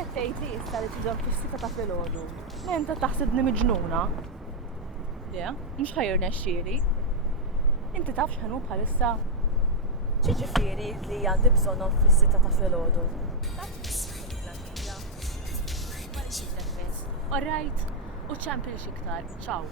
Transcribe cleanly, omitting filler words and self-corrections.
qed tgħid li issa li tidhom fis-6 ta' filgħodu. Inta taħsibni miġnuna? Le, mhux ħajrnexxieli. Inti taf x'ħanu bħalissa? Ġifieri li għandi bżonnhom fis-6 ta' filgħodu. All right, u ċempil xiktar, ciao.